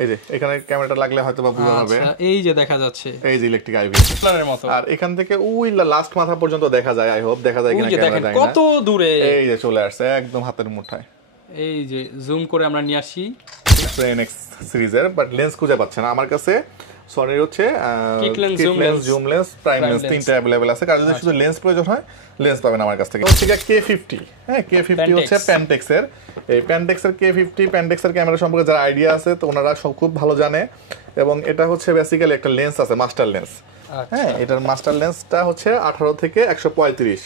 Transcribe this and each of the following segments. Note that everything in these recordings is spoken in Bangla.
এই যে এখানে ক্যামেরাটা লাগলে হয়তো বা বোঝা যাবে। এই যে দেখা যাচ্ছে, এই যে ইলেকট্রিক আইভি প্ল্যানের মতো। আর এখান থেকে ওই লাস্ট মাথা পর্যন্ত দেখা যায়। আই হোপ দেখা যায় কিনা, ক্যামেরা যায় কত দূরে। এই যে চলে আসছে একদম হাতের মুঠায়। এই যে জুম করে আমরা নিয়ে আসি NX সিরিজের, বাট লেন্স খুঁজে পাচ্ছে না আমার কাছে। সনির হচ্ছে kit lens, zoom lens, prime lens তিনটা अवेलेबल আছে। কারণ যদি শুধু লেন্স প্রয়োজন হয় লেন্স পাবেন আমার কাছ থেকে। হচ্ছে K50, হ্যাঁ K50 হচ্ছে প্যান্টেক্স এর। এই প্যান্টেক্স এর K50, প্যান্টেক্স এর ক্যামেরা সম্পর্কে যারা আইডিয়া আছে তো ওনারা সব খুব ভালো জানে। এবং এটা হচ্ছে বেসিক্যালি একটা লেন্স আছে, মাস্টার লেন্স। হ্যাঁ, এটার মাস্টার লেন্সটা হচ্ছে 18 থেকে 135,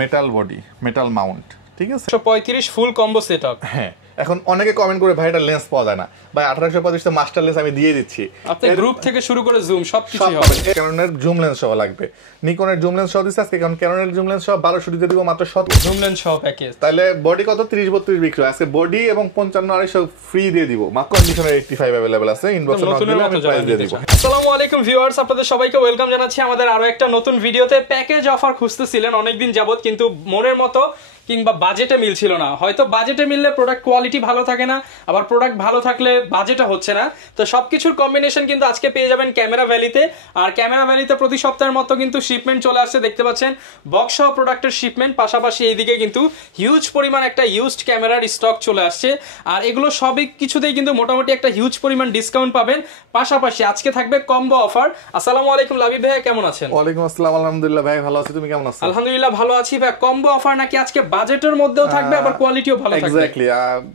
মেটাল বডি, মেটাল মাউন্ট, ঠিক আছে 135 ফুল কম্বো সেটআপ। হ্যাঁ, এখন অনেকে কমেন্ট করে ভাই এটা লেন্স পাওয়া যায় না, ভাই 1825 তে মাস্টার লেন্স আমি দিয়ে দিচ্ছি। আপনি গ্রুপ থেকে শুরু করে জুম সবকিছুই হবে। ক্যাননের জুম লেন্স সহ লাগবে, নিকনের জুম লেন্স সহ দিচ্ছে আজকে, কারণ ক্যাননের জুম লেন্স সহ 1200 দিতে দিব মাত্র 17 জুম লেন্স সহ প্যাকেজ। তাহলে বডি কত 30-32 বিক্রি হয় আজকে, বডি এবং 55-250 ফ্রি দিয়ে দিব। মাত্র কন্ডিশনার 85 अवेलेबल আছে, ইনবক্সে নক দিলে আমি প্রাইস দিয়ে দিব। আসসালামু আলাইকুম ভিউয়ার্স, আপনাদের সবাইকে ওয়েলকাম জানাচ্ছি আমাদের আরো একটা নতুন ভিডিওতে। প্যাকেজ অফার খুঁজতেছিলেন অনেকদিন যাবত, কিন্তু মনের মতো কিংবা বাজেটে মিলছিল না। হয়তো বাজেটে মিললে প্রোডাক্ট কোয়ালিটি ভালো থাকে না, আবার প্রোডাক্ট ভালো থাকলে বাজেটে হচ্ছে না। তো সবকিছুর কম্বিনেশন কিন্তু আজকে পেয়ে যাবেন ক্যামেরা ভ্যালিতে। আর ক্যামেরা ভ্যালিতে প্রতি সপ্তাহের মতো কিন্তু শিপমেন্ট চলে আসছে, দেখতে পাচ্ছেন বক্স সহ প্রোডাক্টের শিপমেন্ট। পাশাপাশি এইদিকে কিন্তু হিউজ পরিমাণ একটা ইউজড ক্যামেরার স্টক চলে আসছে। আর এগুলো সবই কিছুতেই কিন্তু মোটামুটি একটা হিউজ পরিমাণ ডিসকাউন্ট পাবেন। পাশাপাশি আজকে থাকবে কম্বো অফার। আসসালামু আলাইকুম লাবিব ভাই, কেমন আছেন? ওয়ালাইকুম আসসালাম, আলহামদুলিল্লাহ ভাই ভালো আছি, তুমি কেমন আছো? আলহামদুলিল্লাহ ভালো আছি ভাই। কম্বো অফার নাকি আজকে বাজেটের মধ্যেও থাকবে, আবার কোয়ালিটিও ভালো থাকবে? এক্স্যাক্টলি,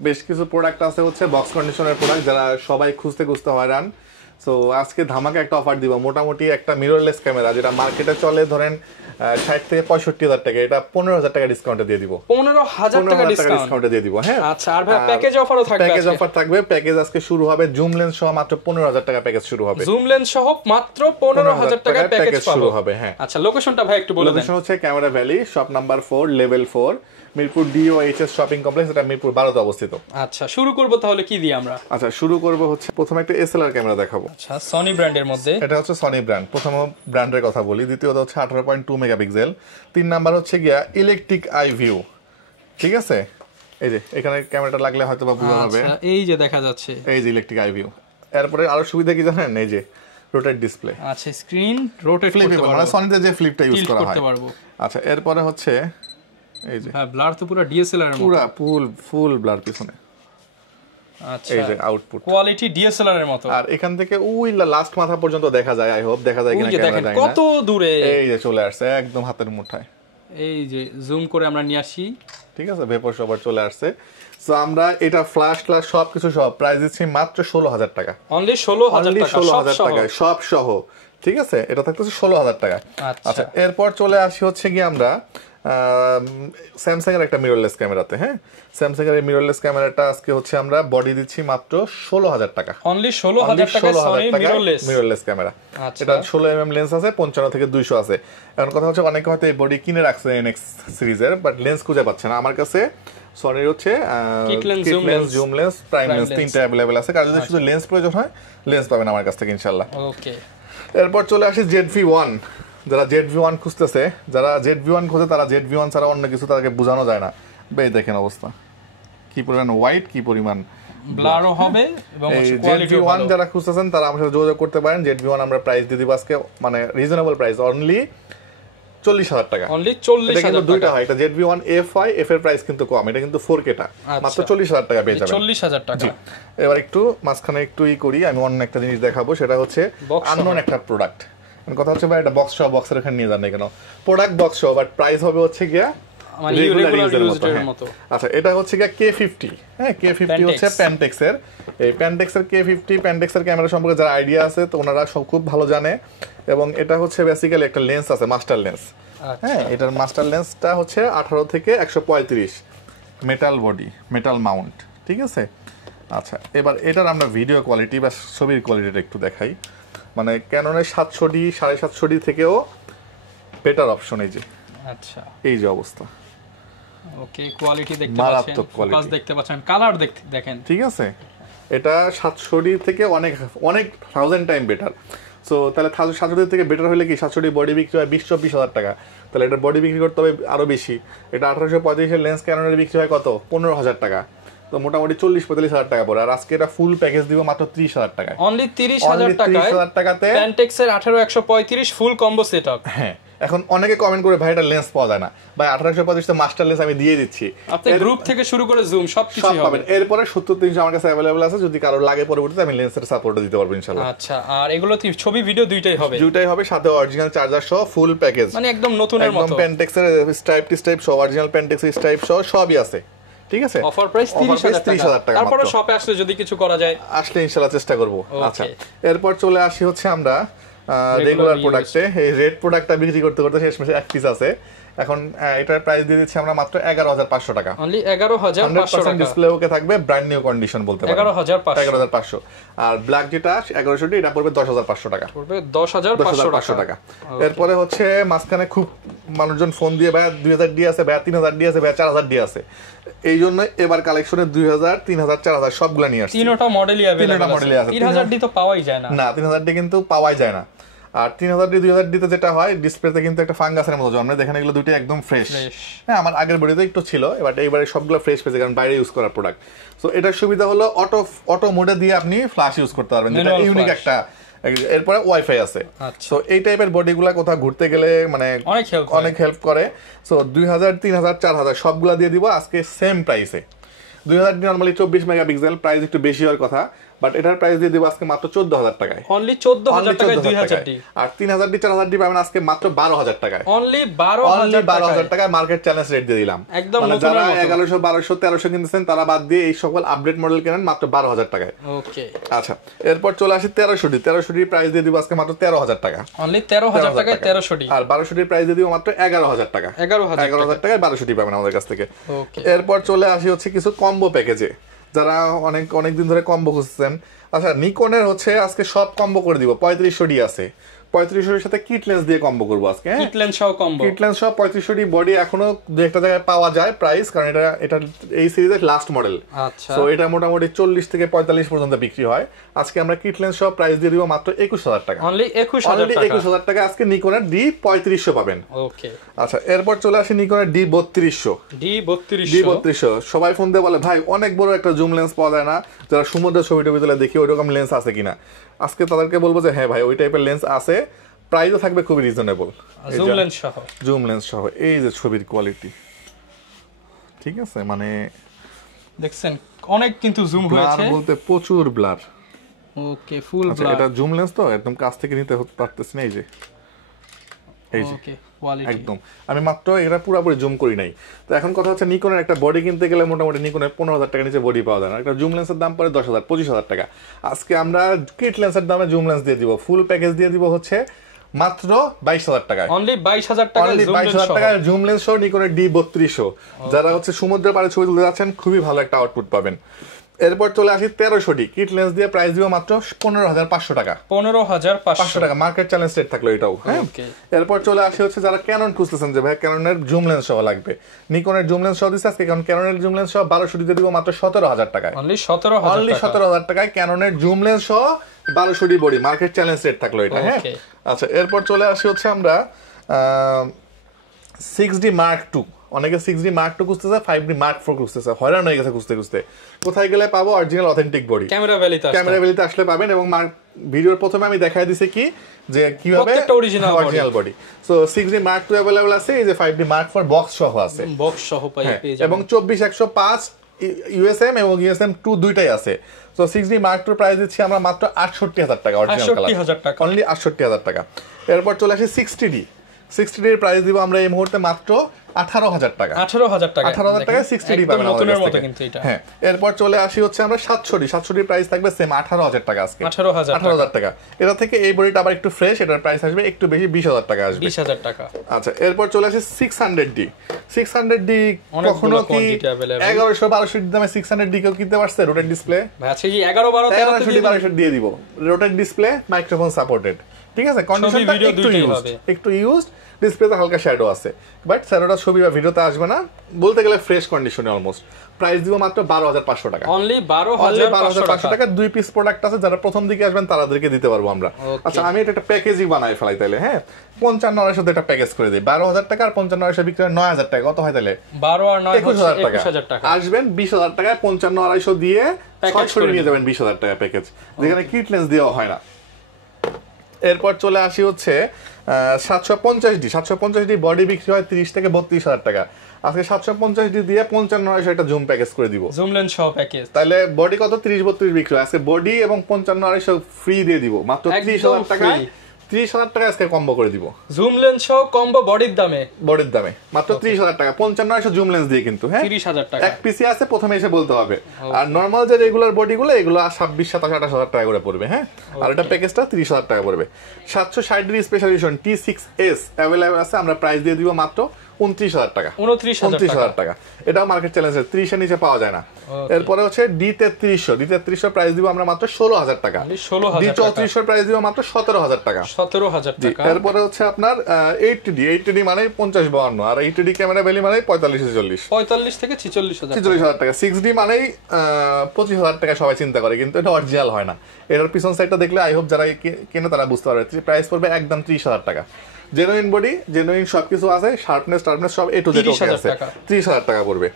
বেশ কিছু প্রোডাক্ট আছে হচ্ছে বক্স কন্ডিশনের প্রোডাক্ট, যারা সবাই খুঁজতে হয়রান। সো আজকে ধামাকা একটা অফার দিব। মোটামুটি একটা মিররলেস ক্যামেরা যেটা মার্কেটে চলে ধরেন 60 থেকে 65,000 টাকা, এটা 15,000 টাকা ডিসকাউন্টে দিয়ে দিব। 15,000 টাকা ডিসকাউন্টে দিয়ে দিব। হ্যাঁ আচ্ছা, আর ভাই প্যাকেজ অফারও থাকবে? প্যাকেজ অফার থাকবে। প্যাকেজ আজকে শুরু হবে জুম লেন্স সহ মাত্র 15,000 টাকা প্যাকেজ শুরু হবে। জুম লেন্স সহ মাত্র 15,000 টাকা প্যাকেজ শুরু হবে। হ্যাঁ, আচ্ছা লোকেশনটা ভাই একটু বলে দেন। লোকেশন হচ্ছে camera valley, shop number 4, level 4, Mirpur DOHS shopping complex, এটা মিরপুর 12তে অবস্থিত। আচ্ছা শুরু করব তাহলে কি দিয়ে আমরা? আচ্ছা শুরু করব হচ্ছে প্রথমে একটা SLR ক্যামেরা দেখাবো। আচ্ছা সনি ব্র্যান্ডের মধ্যে, এটা হচ্ছে সনি ব্র্যান্ড। প্রথম ব্র্যান্ডের কথা বলি, দ্বিতীয়ত হচ্ছে 18.2 মেগাপিক্সেল, 3 নাম্বার হচ্ছে গিয়া ইলেকট্রিক আই ভিউ, ঠিক আছে। এই যে এখানে ক্যামেরাটা লাগলে হয়তো বা বোঝা যাবে। আচ্ছা এই যে দেখা যাচ্ছে, এই যে ইলেকট্রিক আই ভিউ। এরপরে আরো সুবিধা কি জানেন, এই যে রোটেট ডিসপ্লে। আচ্ছা স্ক্রিন রোটেট করতে পারবো, মানে সনিতে যে ফ্লিপটা ইউজ করা হয়। আচ্ছা এরপরে হচ্ছে এই যে হ্যাঁ ব্লার তো পুরো DSLR এর মতো, পুরো ফুল ব্লার পিছনে। আচ্ছা এই যে আউটপুট কোয়ালিটি DSLR এর মতো। আর এখান থেকে ওই লাস্ট মাথা পর্যন্ত দেখা যায়। আই হোপ দেখা যায় কিনা, ক্যামেরা যায় না। কত দূরে। এই যে চলে আসছে একদম হাতের মুঠায়। এই যে জুম করে আমরা নিয়ে আসি, ঠিক আছে, ভেপর সবার চলে আসছে। সো আমরা এটা ফ্ল্যাশ সবকিছু সব প্রাইস দিচ্ছি মাত্র 16,000 টাকা। অনলি 16,000 টাকা, 16,000 টাকায় সব সহ, ঠিক আছে। এটা থাকতেছে 16,000 টাকা। আচ্ছা এরপর চলে আসি হচ্ছে কি আমরা স্যামসাং এর একটা মিররলেস ক্যামেরাতে। হ্যাঁ, স্যামসাং এর মিররলেস ক্যামেরাটা আজকে হচ্ছে আমরা বডি দিচ্ছি মাত্র 16,000 টাকা। অনলি 16,000 টাকা সনি মিররলেস ক্যামেরা। এটা 16mm লেন্স আছে, 55 থেকে 200 আছে। এখন কথা হচ্ছে অনেকে হয়তো এই বডি কিনে রাখছে NX সিরিজের, বাট লেন্স খুঁজে পাচ্ছে না। আমার কাছে সনির হচ্ছে kit lens, zoom lens, prime lens তিনটা अवेलेबल আছে। কারণ যদি শুধু লেন্স প্রয়োজন হয় লেন্স পাবেন আমার কাছ থেকে ইনশাআল্লাহ। ওকে, এরপর চলে আসি ZV-1। যারা ZV-1 খুঁজতেছে, যারা ZV-1 খোঁজে, তারা ZV-1 ছাড়া অন্য কিছু তাদেরকে বোঝানো যায় না। বেশ দেখেন অবস্থা, কি পরিমাণ হোয়াইট, কি পরিমাণ ব্লারও হবে এবং কোয়ালিটিও ভালো। ZV-1 যারা খুঁজতেছেন তারা আমার সাথে যোগাযোগ করতে পারেন। ZV-1 আমরা প্রাইস দিয়ে দিব আজকে, মানে রিজনেবল প্রাইস, অনলি 40,000 টাকা। অনলি 40,000 এটা কিন্তু দুইটা হয়, এটা ZV-1 F হয়, F এর প্রাইস কিন্তু কম, এটা কিন্তু 4K টা মাত্র 40,000 টাকা পেয়ে যাবেন। 40,000 টাকা। এবার একটু মাঝখানে একটু করি, আমি অন্য একটা জিনিস দেখাবো, সেটা হচ্ছে আননোন একটা প্রোডাক্ট। কথা হচ্ছে ভাই এটা বক্স সহ, বক্সের এখানে নিয়ে যান না কেন, প্রোডাক্ট বক্স সহ, বাট প্রাইস হবে হচ্ছে গিয়া রেগুলার ইউজের মতো। আচ্ছা এটা হচ্ছে গিয়া K50। হ্যাঁ K50 হচ্ছে প্যান্টেক্স এর। এই প্যান্টেক্স এর K50, প্যান্টেক্স এর ক্যামেরা সম্পর্কে যারা আইডিয়া আছে তো ওনারা সব খুব ভালো জানে। এবং এটা হচ্ছে বেসিক্যালি একটা লেন্স আছে, মাস্টার লেন্স। হ্যাঁ, এটার মাস্টার লেন্সটা হচ্ছে 18 থেকে 135, মেটাল বডি, মেটাল মাউন্ট, ঠিক আছে। আচ্ছা এবার এটার আমরা ভিডিও কোয়ালিটি বা ছবির কোয়ালিটিটা একটু দেখাই। মানে ক্যাননের 700D 750D থেকেও বেটার অপশন। এই যে আচ্ছা এই যে অবস্থা, ওকে কোয়ালিটি দেখতে পাচ্ছেন, ফোকাস দেখতে পাচ্ছেন, কালার দেখেন, ঠিক আছে। এটা 700D থেকে অনেক 1000 টাইম বেটার। সো তাহলে 700D থেকে বেটার হলে কি 700D বডি বিক্রি হয় 20-24,000 টাকা, তাহলে এটা বডি বিক্রি করতে হবে আরো বেশি। এটা 1835 এর লেন্স ক্যাননের বিক্রি হয় কত 15,000 টাকা। তো মোটামুটি 40-45 হাজার টাকা পড়ে। আর আজকে এটা ফুল প্যাকেজ দিব মাত্র 30,000 টাকায়, অনলি 30,000 টাকায় 30,000 টাকাতে প্যান্টেক্সের 18135 ফুল কম্বো সেটআপ। হ্যাঁ, এখন অনেকে কমেন্ট করে ভাই এটা লেন্স পাওয়া যায় না, ভাই 1825 তে মাস্টার লেন্স আমি দিয়ে দিচ্ছি, আপনি গ্রুপ থেকে শুরু করে জুম সবকিছু পাবেন। এরপরে 70-300 আমার কাছে अवेलेबल আছে, যদি কারো লাগে পরবর্তীতে আমি লেন্সের সাপোর্টও দিতে পারবো ইনশাআল্লাহ। আচ্ছা, আর এগুলো ছবি ভিডিও দুইটাই হবে, সাথে অরিজিনাল চার্জার সহ ফুল প্যাকেজ, মানে একদম নতুনের মতো, একদম প্যান্টেক্সের স্ট্রাইপ সহ, অরিজিনাল প্যান্টেক্সের স্ট্রাইপ সহ সবই আছে, ঠিক আছে। অফার প্রাইস 30,000 টাকা। তারপরে শপে আসলে যদি কিছু করা যায়, আসলে ইনশাআল্লাহ চেষ্টা করব। আচ্ছা, এরপর চলে আসি হচ্ছে আমরা রেগুলার প্রোডাক্টে। এই রেড প্রোডাক্টটা বিক্রি করতে করতে শেষমেশ এক পিস আছে। এখন এটার প্রাইস দিয়ে দিচ্ছি আমরা মাত্র 11,500 টাকা, অনলি 11,500 টাকা। ডিসপ্লে ওকে থাকবে, ব্র্যান্ড নিউ কন্ডিশন বলতে পারেন, 11,500। আর ব্ল্যাক যেটা 1100 এটা পড়বে 10,500 টাকা, পড়বে 10,500 টাকা। এরপরে হচ্ছে মাঝখানে খুব মানুষজন ফোন দিয়ে ভাই 2000 ডি আছে, ভাই 3000 ডি আছে, ভাই 4000 ডি আছে, এই জন্য এবার কালেকশনে 2000, 3000, 4000 সবগুলা নিয়ে আসছে। তিনটা মডেলই अवेलेबल আছে। 3000 ডি তো পাওয়াই যায় না, 3000 ডি কিন্তু পাওয়াই যায় না। আর 3000 ডি 2000 ডিতে যেটা হয়, ডিসপ্লেতে কিন্তু একটা ফাঙ্গাসের মতো জন্মে, দেখেন এগুলো দুটো একদম ফ্রেশ। হ্যাঁ, আমার আগের বডিতে একটু ছিল, এবার এইবারে সবগুলো ফ্রেশ পেয়েছে, কারণ বাইরে ইউজ করা প্রোডাক্ট। সো এটার সুবিধা হলো অটো মোডে দিয়ে আপনি ফ্ল্যাশ ইউজ করতে পারবেন, যেটা ইউনিক একটা। এরপরে ওয়াইফাই আছে। সো এই টাইপের বডিগুলা কোথাও ঘুরতে গেলে মানে অনেক হেল্প করে। সো 2000, 3000, 4000 সবগুলা দিয়ে দিব আজকে সেম প্রাইসে। 2000 ডি নরমালি 24 মেগাপিক্সেল, প্রাইস একটু বেশি হওয়ার কথা, বাট এটার প্রাইস দিয়ে দিব আজকে মাত্র 14,000 টাকায়, অনলি 14,000 টাকায় 2000 ডি। আর 3000 ডি 4000 ডি পাবেন আজকে মাত্র 12,000 টাকায়, অনলি 12,000 টাকায় মার্কেট চ্যালেঞ্জ রেট দিয়ে দিলাম। একদম মানে যারা 1100, 1200, 1300 কিনতেছেন তারা বাদ দিয়ে এই সকল আপডেট মডেল কেনেন মাত্র 12,000 টাকায়। ওকে, আচ্ছা, এরপর চলে আসি 1300 ডি। 1300 ডি প্রাইস দিয়ে দিব আজকে মাত্র 13,000 টাকা, অনলি 13,000 টাকায় 1300 ডি। আর 1200 ডি প্রাইস দিয়ে দিব মাত্র 11,000 টাকা, 11,000 টাকায় 1200 ডি পাবেন আমাদের কাছ থেকে। ওকে, এরপর চলে আসি হচ্ছে কিছু কম্বো প্যাকেজে, যারা অনেক দিন ধরে কম্বো খুঁজছেন। আচ্ছা, নিকনের হচ্ছে আজকে সব কম্বো করে দিব। 3500 ডি আছে, 3500 এর সাথে কিট লেন্স দিয়ে কম্বো করব আজকে। হ্যাঁ, কিট লেন্স সহ কম্বো, কিট লেন্স সহ 3500 ডি বডি এখনো দু একটা জায়গায় পাওয়া যায় প্রাইস, কারণ এটা এই সিরিজের লাস্ট মডেল। আচ্ছা, সো এটা মোটামুটি 40 থেকে 45 পর্যন্ত বিক্রি হয়। আজকে আমরা কিট লেন্স সহ প্রাইস দিয়ে দিব মাত্র 21,000 টাকা, অনলি 21,000 টাকা আজকে নিকনের ডি 3500 পাবেন। ওকে, আচ্ছা, এরপর চলে আসি নিকনের ডি 3200। সবাই ফোন দিয়ে বলে ভাই অনেক বড় একটা জুম লেন্স পাওয়া যায় না, যারা সমুদ্রের ছবি টবি তুলে দেখি ওইরকম লেন্স আছে কিনা। আজকে তাদেরকে বলবো যে হ্যাঁ ভাই, ওই টাইপের লেন্স আছে, প্রাইসও থাকবে খুবই রিজনেবল। জুম লেন্স সহ এই যে ছবির কোয়ালিটি, ঠিক আছে, মানে দেখছেন অনেক কিন্তু জুম হয়েছে, বলতে প্রচুর ব্লার। ওকে, ফুল ব্লার। এটা জুম লেন্স তো একদম কাছ থেকে নিতে পারতেছি না, এই যে ওকে, কোয়ালিটি একদম। আমি মাত্র এটা পুরোপুরি জুম করি নাই। তো এখন কথা হচ্ছে নিকনের একটা বডি কিনতে গেলে মোটামুটি নিকনের 15,000 টাকা নিচে বডি পাওয়া যায় না, একটা জুম লেন্সের দাম পড়ে 10,000, 25,000 টাকা। আজকে আমরা কিট লেন্সের দামে জুম লেন্স দিয়ে দিব, ফুল প্যাকেজ দিয়ে দিব হচ্ছে মাত্র 22,000 টাকায়, অনলি 22,000 টাকা জুম লেন্স সহ নিকনের ডি 3200। যারা হচ্ছে সমুদ্রের পাড়ে ছবি তুলতে যাচ্ছেন খুবই ভালো একটা আউটপুট পাবেন। এরপর চলে আসি 1300 ডি কিট লেন্স দিয়ে প্রাইস দিব মাত্র 15,500 টাকা, 15,500 টাকা মার্কেট চ্যালেঞ্জ রেট থাকলো এটাও। হ্যাঁ, এরপর চলে আসি হচ্ছে যারা ক্যানন খুঁজতেছেন যে ভাই ক্যাননের জুম লেন্স সহ লাগবে, নিকনের জুম লেন্স সহ দিচ্ছে আজকে, কারণ ক্যাননের জুম লেন্স সহ 1200 ডিতে দিব মাত্র 17,000 টাকায়, অনলি 17,000 টাকায় ক্যাননের জুম লেন্স সহ 1200 D body, market challenge rate থাকলো এটা। হ্যাঁ, আচ্ছা, এরপর চলে আসি হচ্ছে আমরা 6D Mark II। অনেকে 6D Mark II খুঁজতেছে, 5D Mark IV খুঁজতেছে, হয়রান হয়ে গেছে খুঁজতে। কোথায় গেলে পাবো অরিজিনাল অথেন্টিক বডি? ক্যামেরা ভ্যালিতে আসলে পাবেন। এবং ভিডিওর প্রথমে আমি দেখাই দিছি কি যে কিভাবে original body. So 6D Mark II available আছে, এই যে 5D Mark IV বক্স সহ আছে, পেয়ে যাবেন। এবং 24-105 USM এবং USM 2 দুইটাই আছে। So 6D Mark II price দিচ্ছি আমরা মাত্র 68,000 টাকা, অরিজিনাল কালার, অনলি 68,000 টাকা। এরপর চলে আসি 60D এর প্রাইস দিব আমরা এই মুহূর্তে মাত্র 18,000 টাকা, 18,000 টাকায় 60D পাবেন আমাদের কাছ থেকে। হ্যাঁ, এরপর চলে আসি হচ্ছে আমরা 700D প্রাইস থাকবে সেম 18,000 টাকা আজকে, 18,000 টাকা। এটা থেকে এই বডিটা আবার একটু ফ্রেশ, এটার প্রাইস আসবে একটু বেশি, 20,000 টাকা আসবে, 20,000 টাকা। আচ্ছা, এরপর চলে আসি 600D কখনো কি 1100-1200 দামে 600D কেউ কিনতে পারছে? রোটেট ডিসপ্লে, আচ্ছা কি 11-1200 দিয়ে দিব, রোটেট ডিসপ্লে, মাইক্রোফোন সাপোর্টেড, ঠিক আছে। কন্ডিশনটা একটু ইউজড, ডিসপ্লেতে হালকা শ্যাডো আছে, বাট শ্যাডোটা ছবি বা ভিডিওতে আসবে না, বলতে গেলে ফ্রেশ কন্ডিশনে অলমোস্ট। প্রাইস দিব মাত্র 12,500 টাকা। অনলি 12,500 টাকা। 2 পিস প্রোডাক্ট আছে, যারা প্রথম দিকে আসবেন তাদেরকে দিতে পারবো আমরা। আচ্ছা আমি এটা একটা প্যাকেজই বানাই ফেলাই তাইলে, হ্যাঁ 55,900 তে একটা প্যাকেজ করে দিই। 12,000 টাকা আর 55,900 বিক্রি হয় 9,000 টাকা, কত হয় তাহলে 12 আর 9 21,000 টাকা। আসবেন 20,000 টাকায় 55,250 দিয়ে 6 ছড়ি নিয়ে যাবেন 20,000 টাকা প্যাকেজ, যেখানে কিট লেন্স দেওয়া হয় না। এরপর চলে আসি হচ্ছে 750D বডি বিক্রি হয় 30 থেকে 32,000 টাকা। আজকে 750D দিয়ে 55,900 একটা জুম প্যাকেজ করে দিব, জুম লেন্স সহ প্যাকেজ। তাহলে বডি কত 30-32 বিক্রি হয়, আজকে বডি এবং 55,900 ফ্রি দিয়ে দিব মাত্র 30,000 টাকায়। 30,000 টাকা আজকে কম্বো করে দিব, জুম লেন্স সহ কম্বো বডির দামে মাত্র 30,000 টাকা। 55,900 জুম লেন্স দিয়ে কিন্তু, হ্যাঁ 30,000 টাকা। এক পিসি আছে, প্রথমে এসে বলতে হবে। আর নরমাল যে রেগুলার বডিগুলো এগুলো 26, 27, 28,000 টাকা করে পড়বে, হ্যাঁ। আর এটা প্যাকেজটা 30,000 টাকা পড়বে। 760 স্পেশাল এডিশন T6s अवेलेबल আছে, আমরা প্রাইস দিয়ে দিব মাত্র 29,000 টাকা। 29,000 টাকা। এটাও মার্কেট চ্যালেঞ্জের 30 এর নিচে পাওয়া যায় না। এরপরে হচ্ছে D3300 প্রাইস দিব আমরা মাত্র 16,000 টাকা। D3400 প্রাইস দিব মাত্র 17,000 টাকা। 17,000 টাকা। এরপরে হচ্ছে আপনার 80D মানে 50-52, আর 80D ক্যামেরা ভ্যালি মানে 45-46। 45 থেকে 46,000 টাকা। 6D মানেই 25,000 টাকা সবাই চিন্তা করে, কিন্তু এটা অরিজিনাল হয় না। এটার পিছন সাইডটা দেখলে আই হোপ যারা কেনে তারা বুঝতে পারবে। প্রাইস পড়বে একদম 30,000 টাকা। জেনুইন বডি, জেনুইন সবকিছু আছে, শার্পনেস সব A to Z ওকে আছে, 30,000 টাকা পড়বে।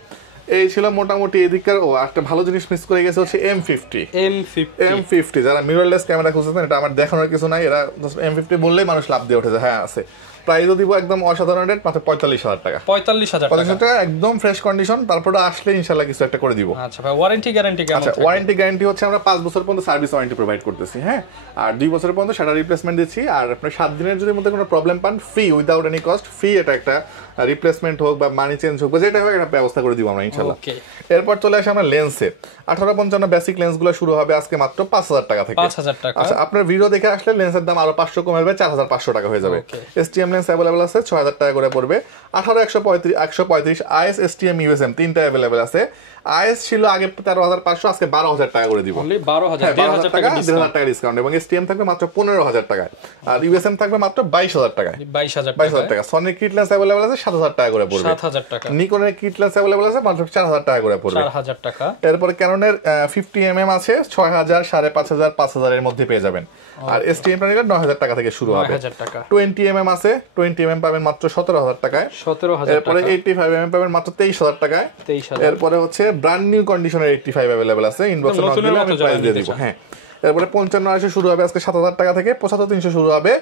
এই ছিল মোটামুটি এদিককার। ও একটা ভালো জিনিস মিস করে গেছে হচ্ছে M50, যারা মিররলেস ক্যামেরা খুঁজছেন, এটা আমার দেখানোর কিছু নাই, এরা M50 বললেই মানুষ লাভ দিয়ে উঠেছে, হ্যাঁ আছে। প্রাইসও দিব একদম অসাধারণ রেট, মাত্র 45,000 টাকা। 45,000 টাকা একদম ফ্রেশ কন্ডিশন। তারপরে আসলে ইনশাআল্লাহ কিছু একটা করে দিব। আচ্ছা ভাই, ওয়ারেন্টি গ্যারান্টি কেমন? আচ্ছা ওয়ারেন্টি গ্যারান্টি হচ্ছে আমরা 5 বছর পর্যন্ত সার্ভিস ওয়ারেন্টি প্রোভাইড করতেছি, হ্যাঁ। আর 2 বছর পর্যন্ত সেটা রিপ্লেসমেন্ট দিচ্ছি। আর আপনি 7 দিনের যদি মধ্যে কোনো প্রবলেম পান, free without any cost, free এটা একটা রিপ্লেসমেন্ট হোক বা মানি চেঞ্জ হোক বা যেটা হোক একটা ব্যবস্থা করে দিব আমরা ইনশাআল্লাহ। এরপর চলে আসে আমরা লেন্সে। 1855 বেসিক লেন্সগুলো শুরু হবে আজকে মাত্র 5,000 টাকা থেকে। 5,000 টাকা। আচ্ছা আপনার ভিডিও দেখে আসলে লেন্সের দাম আরো 500 কমে যাবে, 4,500 টাকা হয়ে যাবে। STM লেন্স अवेलेबल আছে 6,000 টাকা করে পড়বে। 18-135 IS STM USM তিনটা अवेलेबल আছে। IS ছিল আগে 13,500, আজকে 12,000 টাকা করে দিব। অনলি 12,000 টাকা, 1,500 টাকা ডিসকাউন্ট। এবং STM থাকবে মাত্র 15,000 টাকায়, আর USM থাকবে মাত্র 22,000 টাকায়। 22,000 টাকা। সনির কিট লেন্স अवेलेबल আছে 7,000 টাকা করে পড়বে। 7,000 টাকা। নিকনের কিট লেন্স अवेलेबल আছে মাত্র 4,000 টাকা করে পড়বে। 4,000 টাকা। এরপর ক্যাননের 50mm আছে 6,000, 5,500, 5,000 এর মধ্যে পেয়ে যাবেন। আর STM টা নিলে 9,000 টাকা থেকে শুরু হবে। 9,000 টাকা। 20mm আছে, 20mm পাবেন মাত্র 17,000 টাকায়। 17,000 টাকা। এরপরে 85mm পাবেন মাত্র 23,000 টাকায়। 23,000। এরপরে হচ্ছে ব্র্যান্ড নিউ কন্ডিশনের 85 अवेलेबल আছে, ইনবক্সে নক দিলে আমি প্রাইস দিয়ে দিব, হ্যাঁ। এরপরে 55 শুরু হবে আজকে 7,000 টাকা থেকে, 75-300 শুরু হবে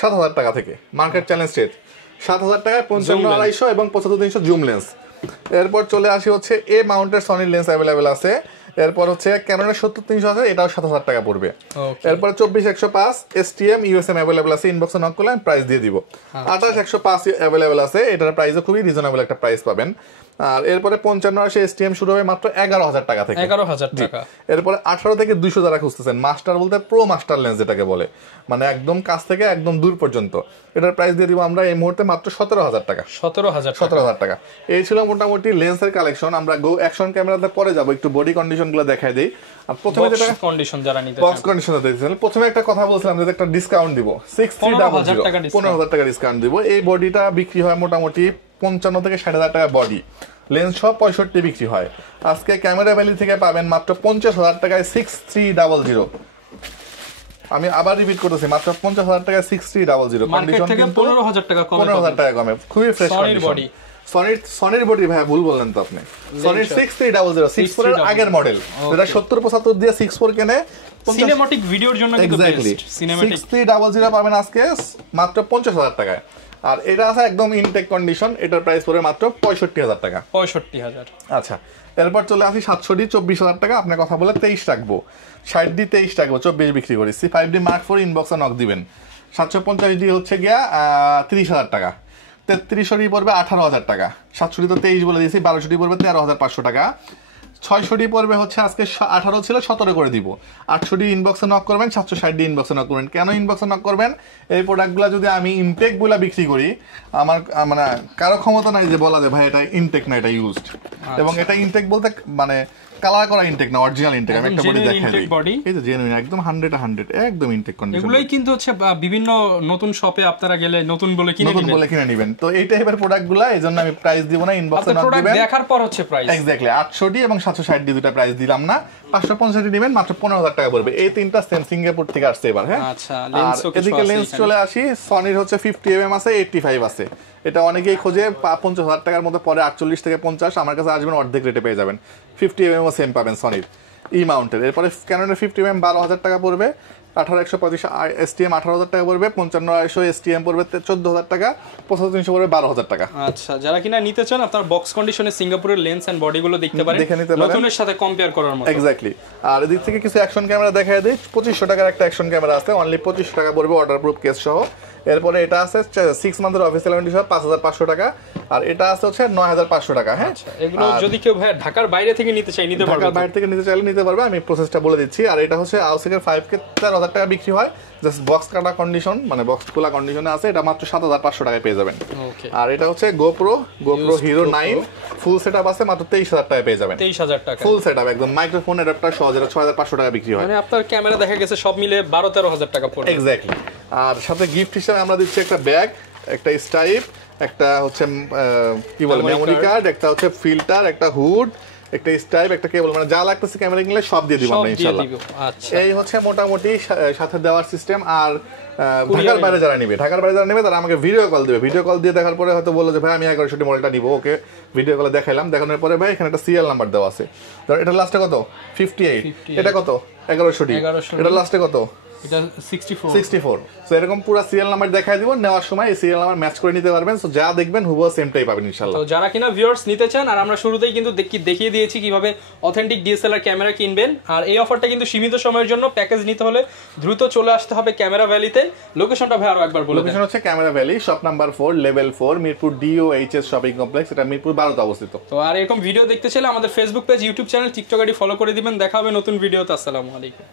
7,000 টাকা থেকে। মার্কেট চ্যালেঞ্জ রেট 7,000 টাকায় 55-250 এবং 75-300 জুম লেন্স। এরপর চলে আসি হচ্ছে এ মাউন্টের সনির লেন্স अवेलेबल আছে। এরপর হচ্ছে ক্যাননের 70-300 আছে, এটাও 7,000 টাকা পড়বে। এরপর 24-105 STM USM अवेलेबल আছে, ইনবক্সে নক করলে আমি প্রাইস দিয়ে দিব। 28-105 अवेलेबल আছে, এটার প্রাইসও খুবই রিজনেবল একটা প্রাইস পাবেন। আর এরপরে 55 STM শুরু হবে মাত্র 11,000 টাকা থেকে। 11,000 টাকা। এরপরে 18 থেকে 200 যারা খুঁজতেছেন, মাস্টার বলতে প্রো মাস্টার লেন্স যেটাকে বলে, মানে একদম কাছ থেকে একদম দূর পর্যন্ত, এটার প্রাইস দিয়ে দিব আমরা এই মুহূর্তে মাত্র 17,000 টাকা। 17,000 টাকা। এই ছিল মোটামুটি লেন্সের কালেকশন। আমরা গো অ্যাকশন ক্যামেরাতে পরে যাব, একটু বডি কন্ডিশনগুলো দেখাই দেই। আর প্রথমে যেটা কন্ডিশন যারা নিতে বক্স কন্ডিশন দেখছেন, প্রথমে একটা কথা বলছিলাম যে একটা ডিসকাউন্ট দিব, 15,000 টাকা ডিসকাউন্ট দিব। এই বডিটা বিক্রি হয় মোটামুটি 55 থেকে 60,000 টাকা বডি, লেন্স সব 65 বিক্রি হয়। আজকে ক্যামেরা ভ্যালি থেকে পাবেন মাত্র 50,000 টাকায় 6300। আমি আবার রিপিট করতেছি, মাত্র 50,000 টাকায় 6300। কন্ডিশন কিন্তু 15,000 টাকা কমে, 15,000 টাকা কমে, খুবই ফ্রেশ কন্ডিশন। সনির বডি ভাই ভুল বললেন তো আপনি, সনির 6300 64 এর আগের মডেল, যেটা 70-75 দিয়ে 64 কেনে সিনেম্যাটিক ভিডিওর জন্য কিন্তু বেস্ট। সিনেম্যাটিক 6300 পাবেন আজকে মাত্র 50,000 টাকায়। আর এটা আছে একদম ইনটেক কন্ডিশন, এটার প্রাইস পড়ে মাত্র 65,000 টাকা। 65,000। আচ্ছা এরপর চলে আসি 700D 24,000 টাকা। আপনার কথা বলে 23 রাখবো, 60D 23 রাখবো, 24 বিক্রি করি। C5D Mark 4 ইনবক্সে নক দিবেন। 750D হচ্ছে গিয়া 30,000 টাকা। 3300D পড়বে 18,000 টাকা। 700D তো 23 বলে দিয়েছি, 1200D পড়বে 13,500 টাকা। 600D পড়বে হচ্ছে আজকে 18 ছিল 17 করে দিব। 800D ইনবক্সে নক করবেন, 760D ইনবক্সে নক করবেন। কেন ইনবক্সে নক করবেন? এই প্রোডাক্টগুলো যদি আমি ইনটেকগুলো বিক্রি করি, আমার মানে কারো ক্ষমতা নাই যে বলা যায় ভাই এটা ইনটেক না, এটা ইউজড। এবং এটা ইনটেক বলতে মানে কালার করা ইনটেক না, অরিজিনাল ইনটেক। আমি একটা বডি দেখাই দিই, বডি এই যে জেনুইন একদম 100 একদম ইনটেক কন্ডিশন। এগুলাই কিন্তু হচ্ছে বিভিন্ন নতুন শপে আপনারা গেলে নতুন বলে কিনে নেবেন। তো এই টাইপের প্রোডাক্টগুলো এইজন্য আমি প্রাইস দিব না, ইনবক্সে নক দিবেন, দেখার পর হচ্ছে প্রাইস এক্স্যাক্টলি 800 এবং 760 দিয়ে দুটো প্রাইস দিলাম না, 550 দিবেন মাত্র 15000 টাকা পড়বে। এই তিনটা সেম সিঙ্গাপুর থেকে আসছে এবার। হ্যাঁ আচ্ছা, লেন্স এদিকে লেন্স চলে আসি, সনির হচ্ছে 50 mm আছে, 85 আছে। এটা অনেকেই খোঁজে 55000 টাকার মধ্যে, পরে 48 থেকে 50, আমার কাছে আসবেন অর্ধেক রেটে পেয়ে যাবেন। 50 mm ও সেম পাবেন সনির ই মাউন্টের। এরপরে ক্যাননের 50 mm 12000 টাকা পড়বে, 18135 STM 18000 টাকা পড়বে, 55200 STM পড়বে 14000 টাকা, 75300 পড়বে 12000 টাকা। আচ্ছা, যারা কিনা নিতে চান আপনার বক্স কন্ডিশনে সিঙ্গাপুরের লেন্স এন্ড বডিগুলো দেখতে পারেন, নতুনের সাথে কম্পেয়ার করার মতো। এক্স্যাক্টলি। আর এদিক থেকে কিছু অ্যাকশন ক্যামেরা দেখায় দিই। 2500 টাকার একটা অ্যাকশন ক্যামেরা আছে, অনলি 2500 টাকা পড়বে ওয়াটারপ্রুফ কেস সহ। এরপরে এটা আছে 6 মান্থের অফিসিয়াল ওয়ারেন্টি সহ 5500 টাকা, আর এটা আছে হচ্ছে 9500 টাকা। হ্যাঁ, এগুলো যদি কেউ ভাই ঢাকার বাইরে থেকে নিতে চাই নিতে পারবে, ঢাকার বাইরে থেকে নিতে চাইলে নিতে পারবে, আমি প্রসেসটা বলে দিচ্ছি। আর এটা হচ্ছে আউসেকের 5K 4000 টাকা বিক্রি হয়, জাস্ট বক্স কাটা কন্ডিশন, মানে বক্স খোলা কন্ডিশনে আছে, এটা মাত্র 7500 টাকায় পেয়ে যাবেন। আর এটা হচ্ছে গোপ্রো হিরো 9 ফুল সেটআপ আছে, মাত্র 23000 টাকায় পেয়ে যাবেন। 23000 টাকা ফুল সেটআপ একদম, মাইক্রোফোন অ্যাডাপ্টার সহ, যেটা 6500 টাকা বিক্রি হয়। মানে আপনার ক্যামেরা দেখা গেছে সব মিলে 12-13000 টাকা পড়বে। এক্স্যাক্টলি। আর সাথে গিফট হিসেবে আমরা দিচ্ছি একটা ব্যাগ, একটা স্টাইপ, একটা হচ্ছে কি বলে মেমোরি কার্ড, একটা হচ্ছে ফিল্টার, একটা হুড, একটা স্টাইপ, একটা কেবল, মানে যা লাগতেছে ক্যামেরা কিনলে সব দিয়ে দিব আমরা ইনশাআল্লাহ। আচ্ছা, এই হচ্ছে মোটামুটি সাথে দেওয়ার সিস্টেম। আর ঢাকার বাইরে যারা নেবে তারা আমাকে ভিডিও কল দিবে, ভিডিও কল দিয়ে দেখার পরে হয়তো বললো যে ভাই আমি 1100 মডেলটা নিব, ওকে ভিডিও কলে দেখাইলাম, দেখানোর পরে ভাই এখানে একটা সিরিয়াল নাম্বার দেওয়া আছে, ধর এটা লাস্টে কত 58, এটা কত 1100, এটা লাস্টে কত এটা 64। সো এরকম পুরো সিরিয়াল নাম্বার দেখাই দিব, নেওয়ার সময় এই সিরিয়াল নাম্বার ম্যাচ করে নিতে পারবেন। সো যা দেখবেন হুবহু সেমটাই পাবেন ইনশাআল্লাহ। তো যারা কিনা ভিউয়ার্স নিতে চান, আর আমরা শুরুতেই কিন্তু দেখিয়ে দিয়েছি কিভাবে অথেন্টিক ডিএসএলআর ক্যামেরা কিনবেন। আর এই অফারটা কিন্তু সীমিত সময়ের জন্য, প্যাকেজ নিতে হলে দ্রুত চলে আসতে হবে ক্যামেরা ভ্যালিতে। লোকেশনটা ভাই আরো একবার বলে দেন। লোকেশন হচ্ছে camera valley, shop number 4, level 4, Mirpur DOHS shopping complex, এটা মিরপুর 12তে অবস্থিত। তো আর এরকম ভিডিও দেখতে চাইলে আমাদের Facebook page, YouTube channel, TikTok ID follow করে দিবেন। দেখা হবে নতুন ভিডিওতে। আসসালামু আলাইকুম।